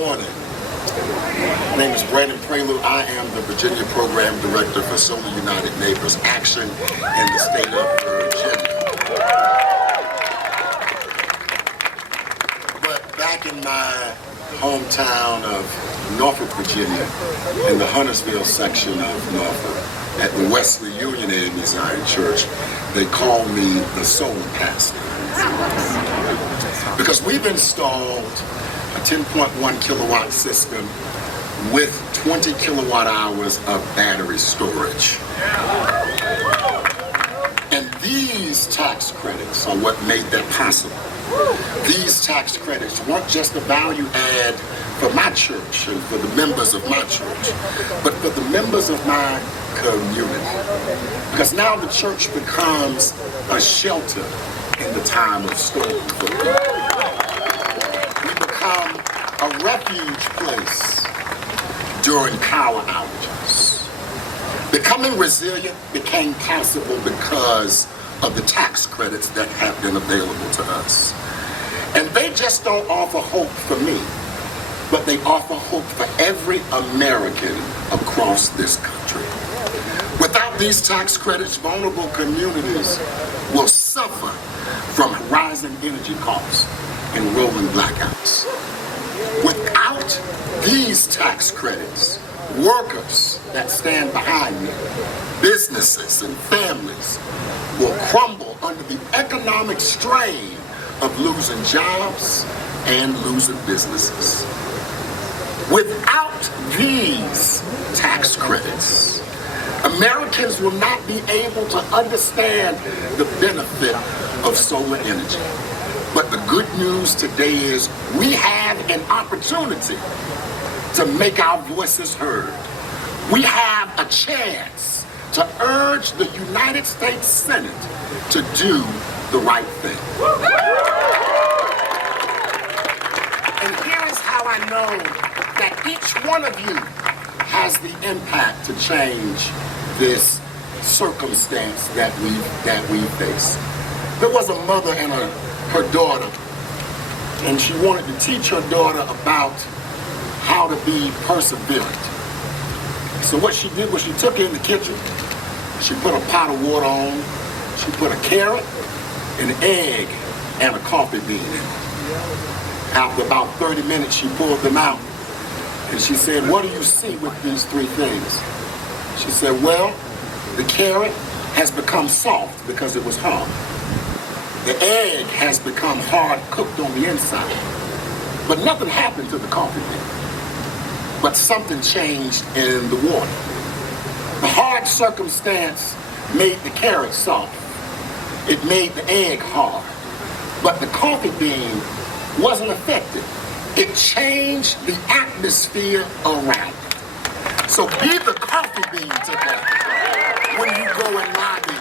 morning. My name is Praileau. I am the Virginia Program Director for Solar United Neighbors Action in the state of Virginia. But back in my hometown of Norfolk, Virginia, in the Huntersville section of Norfolk, at the Wesley Unionary Design Church, they call me the Solar Pastor. Because we've installed a 10.1 kilowatt system with 20 kilowatt hours of battery storage. And these tax credits are what made that possible. These tax credits weren't just a value add for my church and for the members of my church, but for the members of my community. Because now the church becomes a shelter in the time of storm for people. We become a refuge place during power outages. Becoming resilient became possible because of the tax credits that have been available to us. And they just don't offer hope for me, but they offer hope for every American across this country. Without these tax credits, vulnerable communities will suffer from rising energy costs and rolling blackouts. Without these tax credits, workers that stand behind me, businesses and families will crumble under the economic strain of losing jobs and losing businesses. Without these tax credits, Americans will not be able to understand the benefit of solar energy. But the good news today is we have an opportunity to make our voices heard. We have a chance to urge the United States Senate to do the right thing. And here is how I know that each one of you has the impact to change this circumstance that we face. There was a mother and her daughter, and she wanted to teach her daughter about how to be perseverant. So what she did was she took her in the kitchen, she put a pot of water on, she put a carrot, an egg, and a coffee bean in it. After about 30 minutes, she pulled them out, and she said, "What do you see with these three things?" She said, "Well, the carrot has become soft because it was hard. The egg has become hard cooked on the inside. But nothing happened to the coffee bean. But something changed in the water. The hard circumstance made the carrot soft. It made the egg hard. But the coffee bean wasn't affected. It changed the atmosphere around it." So be the coffee bean today when you go and lobby